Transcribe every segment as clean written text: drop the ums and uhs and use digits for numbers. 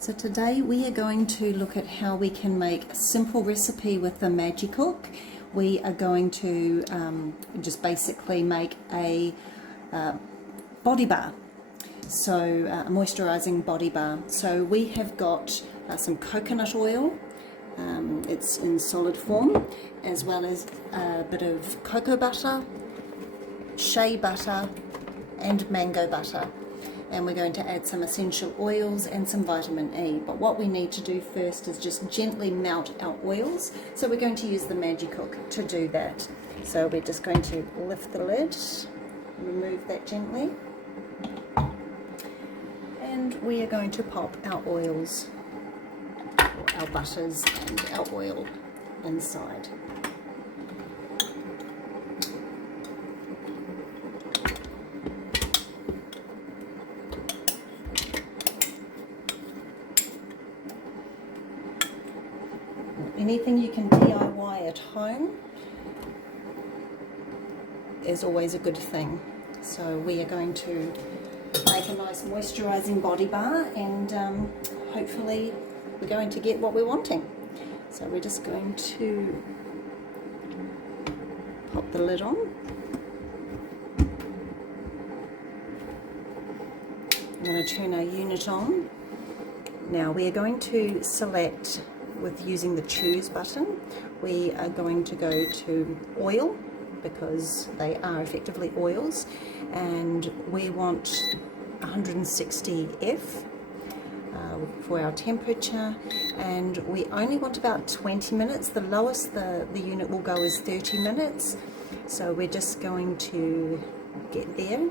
So today we are going to look at how we can make a simple recipe with the MagiCook. We are going to just basically make a body bar, so a moisturizing body bar. So we have got some coconut oil, it's in solid form, as well as a bit of cocoa butter, shea butter and mango butter. And we're going to add some essential oils and some vitamin E. But what we need to do first is just gently melt our oils. So we're going to use the MagiCook to do that. So we're just going to lift the lid, remove that gently, and we are going to pop our oils, or our butters and our oil inside. Anything you can DIY at home is always a good thing. So we are going to make a nice moisturizing body bar, and hopefully we're going to get what we're wanting. So we're just going to pop the lid on. I'm going to turn our unit on. Now we are going to select, with using the choose button, we are going to go to oil, because they are effectively oils, and we want 160 F for our temperature, and we only want about 20 minutes. The lowest the unit will go is 30 minutes, so we're just going to get there.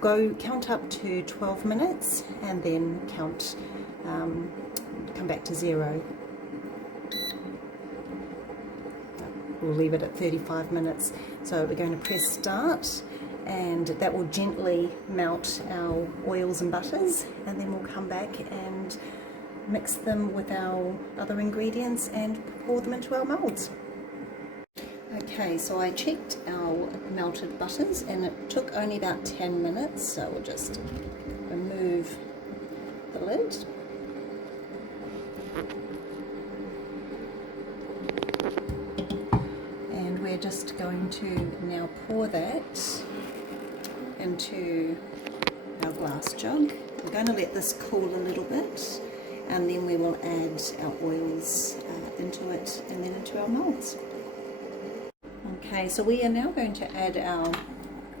We'll count up to 12 minutes and then count, come back to 0. We'll leave it at 35 minutes. So we're going to press start, and that will gently melt our oils and butters, and then we'll come back and mix them with our other ingredients and pour them into our molds. Okay, so I checked our melted butters and it took only about 10 minutes, so we'll just remove the lid. We're just going to now pour that into our glass jug. We're going to let this cool a little bit, and then we will add our oils into it and then into our molds. Okay, so we are now going to add our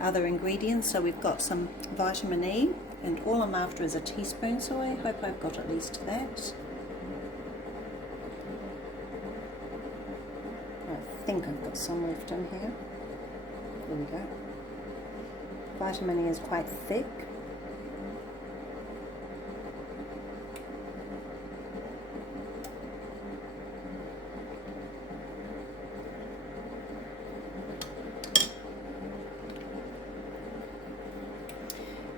other ingredients. So we've got some vitamin E, and all I'm after is a teaspoon, so I hope I've got at least that. I think I've got some left in here. There we go. Vitamin E is quite thick.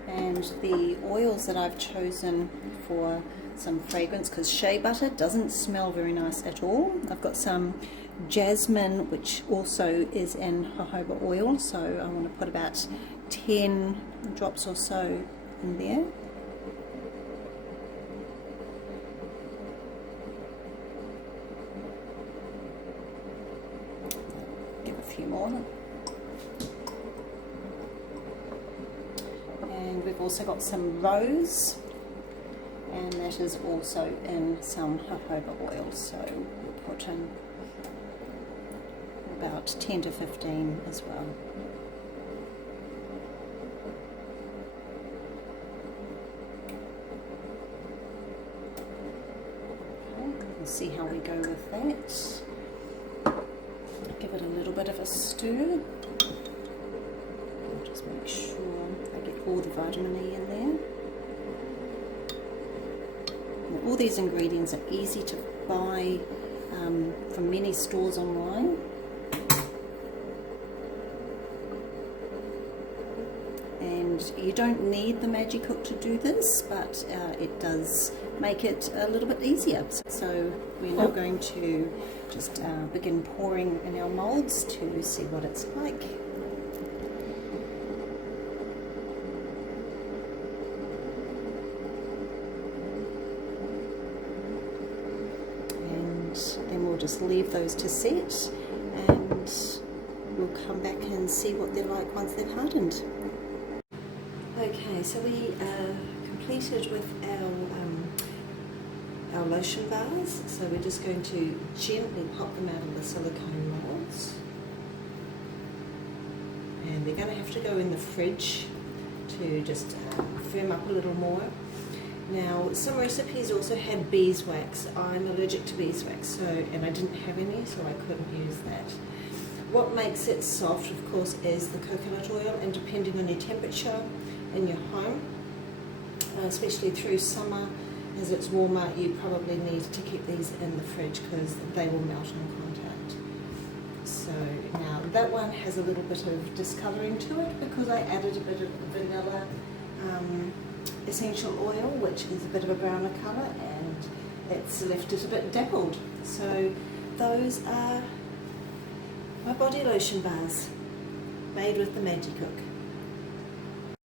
And the oils that I've chosen for some fragrance, because shea butter doesn't smell very nice at all. I've got some jasmine, which also is in jojoba oil, so I want to put about 10 drops or so in there. Give a few more. And we've also got some rose, and that is also in some jojoba oil, so we'll put in about 10 to 15 as well. Okay, we'll see how we go with that. Give it a little bit of a stir. I'll just make sure I get all the vitamin E in there. Now, all these ingredients are easy to buy from many stores online. You don't need the MagiCook to do this, but it does make it a little bit easier. So we're now going to just begin pouring in our molds to see what it's like. just leave those to set, and we'll come back and see what they're like once they've hardened. Okay, so we are completed with our lotion bars, so we're just going to gently pop them out of the silicone molds, and they're going to have to go in the fridge to just firm up a little more. Now, some recipes also had beeswax. I'm allergic to beeswax, and I didn't have any, so I couldn't use that. What makes it soft, of course, is the coconut oil, and depending on your temperature in your home, especially through summer, as it's warmer, you probably need to keep these in the fridge because they will melt on contact. So now that one has a little bit of discolouring to it because I added a bit of vanilla essential oil, which is a bit of a browner colour, and it's left it a bit dappled. So those are my body lotion bars made with the MagiCook.